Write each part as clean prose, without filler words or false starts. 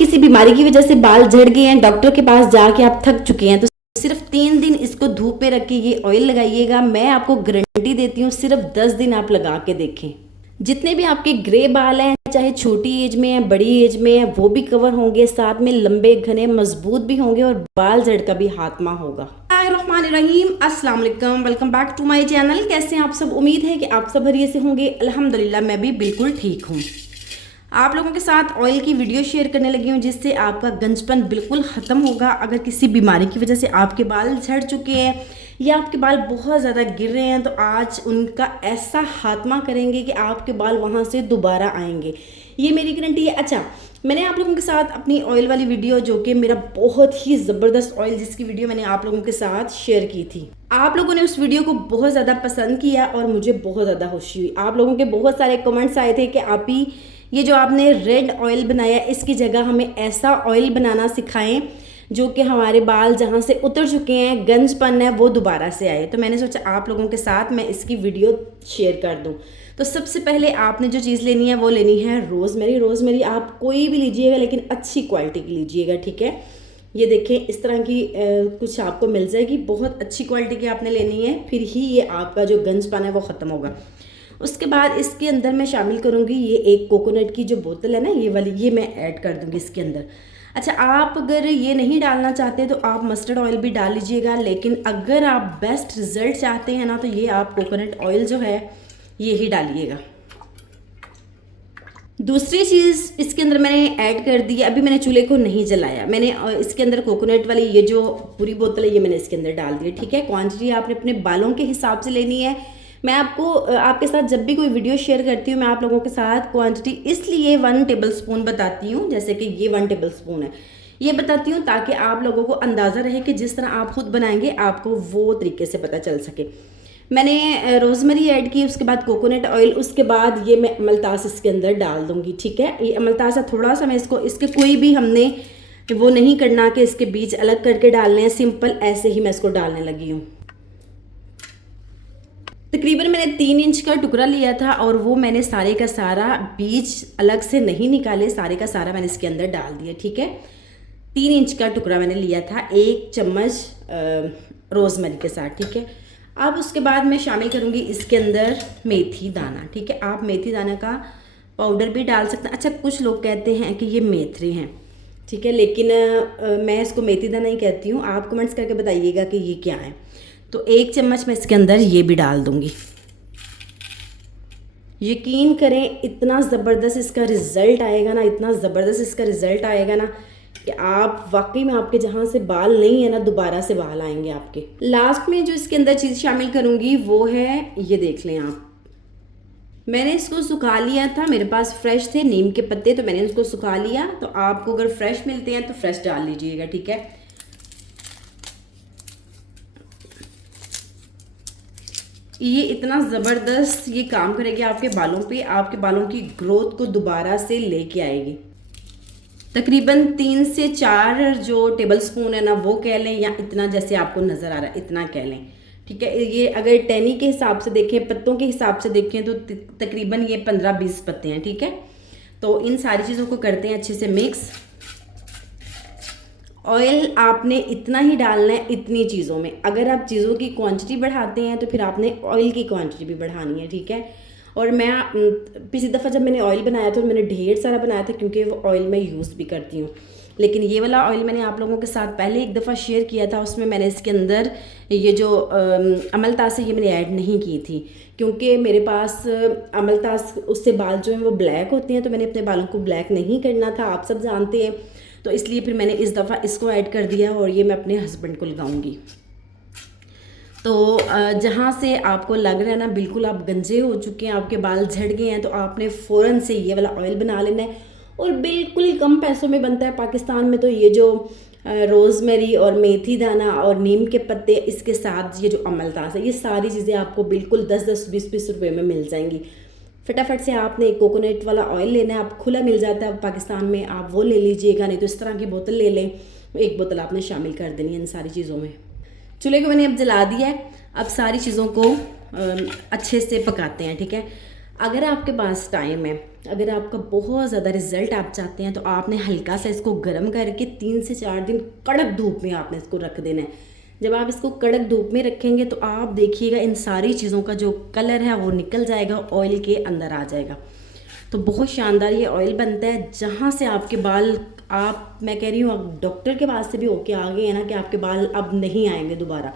किसी बीमारी की वजह से बाल झड़ गए हैं, डॉक्टर के पास जाके आप थक चुके हैं, तो सिर्फ 3 दिन इसको धूप में रख के ये ऑयल लगाइएगा। मैं आपको गारंटी देती हूँ सिर्फ 10 दिन आप लगा के देखें, जितने भी आपके ग्रे बाल हैं, चाहे छोटी एज में है बड़ी एज में है, वो भी कवर होंगे, साथ में लंबे घने मजबूत भी होंगे और बाल झड़ का भी खात्मा होगा। रहीम अस्सलाम वालेकुम, welcome back to my channel. कैसे हैं आप सब? उम्मीद है कि आप सब बढ़िया से होंगे। अल्हम्दुलिल्लाह मैं भी बिल्कुल ठीक हूँ। आप लोगों के साथ ऑयल की वीडियो शेयर करने लगी हूँ जिससे आपका गंजपन बिल्कुल ख़त्म होगा। अगर किसी बीमारी की वजह से आपके बाल झड़ चुके हैं या आपके बाल बहुत ज़्यादा गिर रहे हैं, तो आज उनका ऐसा खात्मा करेंगे कि आपके बाल वहाँ से दोबारा आएंगे, ये मेरी गारंटी है। अच्छा, मैंने आप लोगों के साथ अपनी ऑयल वाली वीडियो, जो कि मेरा बहुत ही ज़बरदस्त ऑयल, जिसकी वीडियो मैंने आप लोगों के साथ शेयर की थी, आप लोगों ने उस वीडियो को बहुत ज़्यादा पसंद किया और मुझे बहुत ज़्यादा खुशी हुई। आप लोगों के बहुत सारे कमेंट्स आए थे कि आप ही ये जो आपने रेड ऑयल बनाया, इसकी जगह हमें ऐसा ऑयल बनाना सिखाएं जो कि हमारे बाल जहाँ से उतर चुके हैं, गंजपन है, वो दोबारा से आए। तो मैंने सोचा आप लोगों के साथ मैं इसकी वीडियो शेयर कर दूँ। तो सबसे पहले आपने जो चीज़ लेनी है वो लेनी है रोज़मेरी। रोज़मेरी आप कोई भी लीजिएगा, लेकिन अच्छी क्वालिटी की लीजिएगा, ठीक है। ये देखें, इस तरह की कुछ आपको मिल जाएगी, बहुत अच्छी क्वालिटी की आपने लेनी है, फिर ही ये आपका जो गंजपन है वो ख़त्म होगा। उसके बाद इसके अंदर मैं शामिल करूँगी ये एक कोकोनट की जो बोतल है ना, ये वाली, ये मैं ऐड कर दूँगी इसके अंदर। अच्छा, आप अगर ये नहीं डालना चाहते तो आप मस्टर्ड ऑयल भी डाल लीजिएगा, लेकिन अगर आप बेस्ट रिज़ल्ट चाहते हैं ना, तो ये आप कोकोनट ऑयल जो है ये ही डालिएगा। दूसरी चीज़ इसके अंदर मैंने ऐड कर दी है, अभी मैंने चूल्हे को नहीं जलाया, मैंने इसके अंदर कोकोनट वाली ये जो पूरी बोतल है ये मैंने इसके अंदर डाल दी है, ठीक है। क्वांटिटी आपने अपने बालों के हिसाब से लेनी है। मैं आपको आपके साथ जब भी कोई वीडियो शेयर करती हूँ, मैं आप लोगों के साथ क्वांटिटी इसलिए 1 टेबल स्पून बताती हूँ, जैसे कि ये 1 टेबल स्पून है, ये बताती हूँ ताकि आप लोगों को अंदाज़ा रहे कि जिस तरह आप खुद बनाएंगे आपको वो तरीके से पता चल सके। मैंने रोज़मेरी ऐड की, उसके बाद कोकोनट ऑयल, उसके बाद ये मैं अमलतास इसके अंदर डाल दूँगी, ठीक है। ये अमलतास थोड़ा सा मैं इसको, इसके कोई भी हमने वो नहीं करना कि इसके बीज अलग करके डालने हैं, सिंपल ऐसे ही मैं इसको डालने लगी हूँ। तकरीबन मैंने 3 इंच का टुकड़ा लिया था और वो मैंने सारे का सारा बीज अलग से नहीं निकाले, सारे का सारा मैंने इसके अंदर डाल दिया, ठीक है। 3 इंच का टुकड़ा मैंने लिया था 1 चम्मच रोज़मेरी के साथ, ठीक है। अब उसके बाद मैं शामिल करूँगी इसके अंदर मेथी दाना, ठीक है। आप मेथी दाना का पाउडर भी डाल सकते हैं। अच्छा, कुछ लोग कहते हैं कि ये मेथरे हैं, ठीक है, लेकिन मैं इसको मेथी दाना ही कहती हूँ। आप कमेंट्स करके बताइएगा कि ये क्या है। तो 1 चम्मच मैं इसके अंदर ये भी डाल दूँगी। यकीन करें, इतना ज़बरदस्त इसका रिज़ल्ट आएगा ना, इतना ज़बरदस्त इसका रिज़ल्ट आएगा ना कि आप वाकई में, आपके जहाँ से बाल नहीं है ना, दोबारा से बाल आएंगे आपके। लास्ट में जो इसके अंदर चीज़ शामिल करूँगी वो है, ये देख लें आप, मैंने इसको सुखा लिया था, मेरे पास फ्रेश थे नीम के पत्ते, तो मैंने इसको सुखा लिया। तो आपको अगर फ्रेश मिलते हैं तो फ्रेश डाल लीजिएगा, ठीक है। ये इतना ज़बरदस्त ये काम करेगी आपके बालों पे, आपके बालों की ग्रोथ को दोबारा से लेके आएगी। तकरीबन 3 से 4 जो टेबल स्पून है ना, वो कह लें, या इतना जैसे आपको नज़र आ रहा है इतना कह लें, ठीक है। ये अगर टहनी के हिसाब से देखें, पत्तों के हिसाब से देखें, तो तकरीबन ये 15-20 पत्ते हैं, ठीक है। तो इन सारी चीज़ों को करते हैं अच्छे से मिक्स। ऑयल आपने इतना ही डालना है इतनी चीज़ों में। अगर आप चीज़ों की क्वांटिटी बढ़ाते हैं तो फिर आपने ऑयल की क्वांटिटी भी बढ़ानी है, ठीक है। और मैं पिछली दफ़ा जब मैंने ऑयल बनाया था तो मैंने ढेर सारा बनाया था, क्योंकि वो ऑयल मैं यूज़ भी करती हूँ। लेकिन ये वाला ऑयल मैंने आप लोगों के साथ पहले एक दफ़ा शेयर किया था, उसमें मैंने इसके अंदर ये जो अमलतास है ये मैंने ऐड नहीं की थी, क्योंकि मेरे पास अमलतास उससे बाल जो हैं वो ब्लैक होते हैं, तो मैंने अपने बालों को ब्लैक नहीं करना था, आप सब जानते हैं। तो इसलिए फिर मैंने इस दफ़ा इसको ऐड कर दिया और ये मैं अपने हस्बैंड को लगाऊंगी। तो जहाँ से आपको लग रहा है ना बिल्कुल आप गंजे हो चुके हैं, आपके बाल झड़ गए हैं, तो आपने फ़ौरन से ये वाला ऑयल बना लेना है। और बिल्कुल कम पैसों में बनता है पाकिस्तान में। तो ये जो रोज़मेरी और मेथी दाना और नीम के पत्ते, इसके साथ ये जो अमलतास है, ये सारी चीज़ें आपको बिल्कुल 10-10, 20-20 रुपये में मिल जाएंगी। फटाफट से आपने एक कोकोनट वाला ऑयल लेना है, आप खुला मिल जाता है पाकिस्तान में, आप वो ले लीजिएगा, नहीं तो इस तरह की बोतल ले लें। 1 बोतल आपने शामिल कर देनी है इन सारी चीज़ों में। चूल्हे को मैंने अब जला दिया है, अब सारी चीज़ों को अच्छे से पकाते हैं, ठीक है। अगर आपके पास टाइम है अगर आपका बहुत ज़्यादा रिजल्ट आप चाहते हैं तो आपने हल्का सा इसको गर्म करके 3 से 4 दिन कड़क धूप में आपने इसको रख देना है। जब आप इसको कड़क धूप में रखेंगे तो आप देखिएगा इन सारी चीज़ों का जो कलर है वो निकल जाएगा, ऑयल के अंदर आ जाएगा। तो बहुत शानदार ये ऑयल बनता है, जहाँ से आपके बाल, आप, मैं कह रही हूँ आप डॉक्टर के पास से भी होके आ गए हैं ना कि आपके बाल अब नहीं आएंगे दोबारा,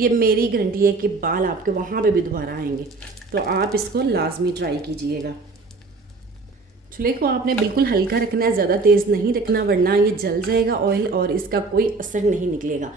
ये मेरी गारंटी है कि बाल आपके वहाँ पे भी दोबारा आएंगे। तो आप इसको लाजमी ट्राई कीजिएगा। चूल्हे को आपने बिल्कुल हल्का रखना है, ज़्यादा तेज़ नहीं रखना, वरना ये जल जाएगा ऑयल और इसका कोई असर नहीं निकलेगा।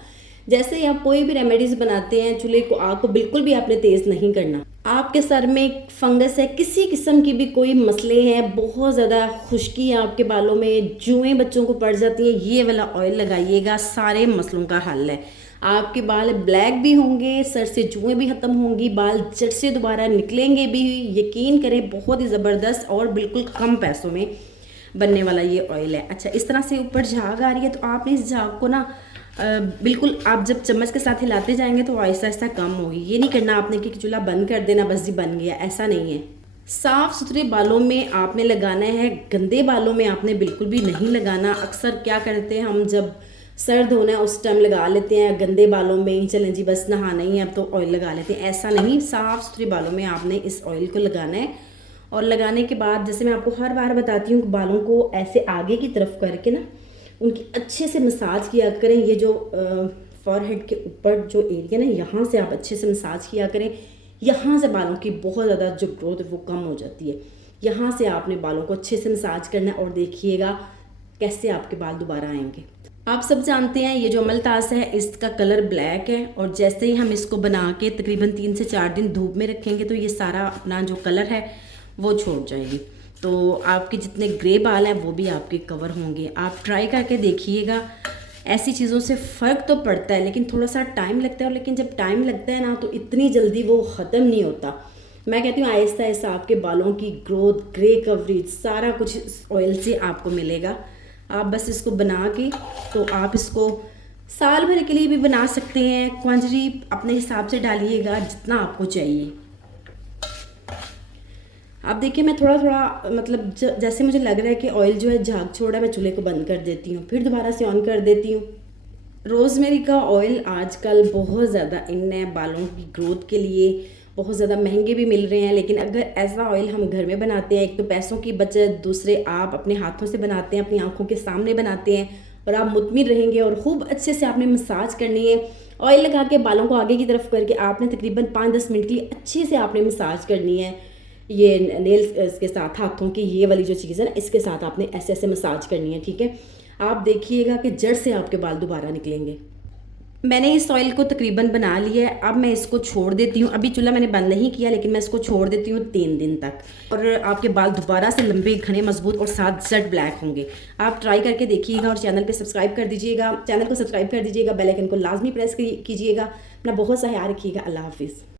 जैसे ही आप कोई भी रेमेडीज़ बनाते हैं, चूल्हे को, आग को बिल्कुल भी आपने तेज़ नहीं करना। आपके सर में फंगस है, किसी किस्म की भी कोई मसले हैं, बहुत ज़्यादा खुश्की है आपके बालों में, जुएँ बच्चों को पड़ जाती हैं, ये वाला ऑयल लगाइएगा, सारे मसलों का हल है। आपके बाल ब्लैक भी होंगे, सर से जुएँ भी ख़त्म होंगी, बाल जड़ से दोबारा निकलेंगे भी। यकीन करें बहुत ही ज़बरदस्त और बिल्कुल कम पैसों में बनने वाला ये ऑयल है। अच्छा, इस तरह से ऊपर झाग आ रही है तो आपने इस झाग को ना बिल्कुल आप जब चम्मच के साथ हिलाते जाएंगे तो आहिस्ता आहिस्ता कम होगी। ये नहीं करना आपने कि चूल्हा बंद कर देना बस जी बन गया, ऐसा नहीं है। साफ़ सुथरे बालों में आपने लगाना है, गंदे बालों में आपने बिल्कुल भी नहीं लगाना। अक्सर क्या करते हैं हम, जब सर धोना है उस टाइम लगा लेते हैं, गंदे बालों में चलें जी बस नहाना ही है अब तो ऑयल लगा लेते हैं, ऐसा नहीं। साफ़ सुथरे बालों में आपने इस ऑयल को लगाना है। और लगाने के बाद, जैसे मैं आपको हर बार बताती हूँ, बालों को ऐसे आगे की तरफ करके ना उनकी अच्छे से मसाज किया करें। ये जो फॉरहेड के ऊपर जो एरिया ना, यहाँ से आप अच्छे से मसाज किया करें। यहाँ से बालों की बहुत ज़्यादा जो ग्रोथ है वो कम हो जाती है। यहाँ से आपने बालों को अच्छे से मसाज करना है और देखिएगा कैसे आपके बाल दोबारा आएंगे। आप सब जानते हैं ये जो अमलतास है इसका कलर ब्लैक है, और जैसे ही हम इसको बना के तकरीबन 3 से 4 दिन धूप में रखेंगे तो ये सारा अपना जो कलर है वो छोड़ जाएगी। तो आपके जितने ग्रे बाल हैं वो भी आपके कवर होंगे। आप ट्राई करके देखिएगा। ऐसी चीज़ों से फ़र्क तो पड़ता है लेकिन थोड़ा सा टाइम लगता है, लेकिन जब टाइम लगता है ना तो इतनी जल्दी वो ख़त्म नहीं होता। मैं कहती हूँ आहिस्ता आहिस्ता आपके बालों की ग्रोथ, ग्रे कवरेज, सारा कुछ इस ऑयल से आपको मिलेगा। आप बस इसको बना के, तो आप इसको साल भर के लिए भी बना सकते हैं। क्वांटिटी अपने हिसाब से डालिएगा जितना आपको चाहिए। अब देखिए मैं थोड़ा थोड़ा मतलब जैसे मुझे लग रहा है कि ऑयल जो है झाग छोड़ा, मैं चूल्हे को बंद कर देती हूँ, फिर दोबारा से ऑन कर देती हूँ। रोज़मेरी का ऑयल आजकल बहुत ज़्यादा इन है बालों की ग्रोथ के लिए, बहुत ज़्यादा महंगे भी मिल रहे हैं। लेकिन अगर ऐसा ऑयल हम घर में बनाते हैं, एक तो पैसों की बचत, दूसरे आप अपने हाथों से बनाते हैं, अपनी आंखों के सामने बनाते हैं, और आप मुतमिन रहेंगे। और खूब अच्छे से आपने मसाज करनी है। ऑयल लगा के बालों को आगे की तरफ करके आपने तकरीबन 5-10 मिनट के लिए अच्छे से आपने मसाज करनी है। ये नेल्स के साथ, हाथों की ये वाली जो चीज़ है ना, इसके साथ आपने ऐसे ऐसे मसाज करनी है, ठीक है। आप देखिएगा कि जड़ से आपके बाल दोबारा निकलेंगे। मैंने इस ऑयल को तकरीबन बना लिया है। अब मैं इसको छोड़ देती हूँ। अभी चूल्हा मैंने बंद नहीं किया, लेकिन मैं इसको छोड़ देती हूँ 3 दिन तक, और आपके बाल दोबारा से लंबे, घने, मजबूत और साथ जेट ब्लैक होंगे। आप ट्राई करके देखिएगा और चैनल पे सब्सक्राइब कर दीजिएगा, चैनल को सब्सक्राइब कर दीजिएगा, बेल आइकन को लाजमी प्रेस कीजिएगा। अपना बहुत सा ख्याल रखिएगा। अल्लाह हाफिज़।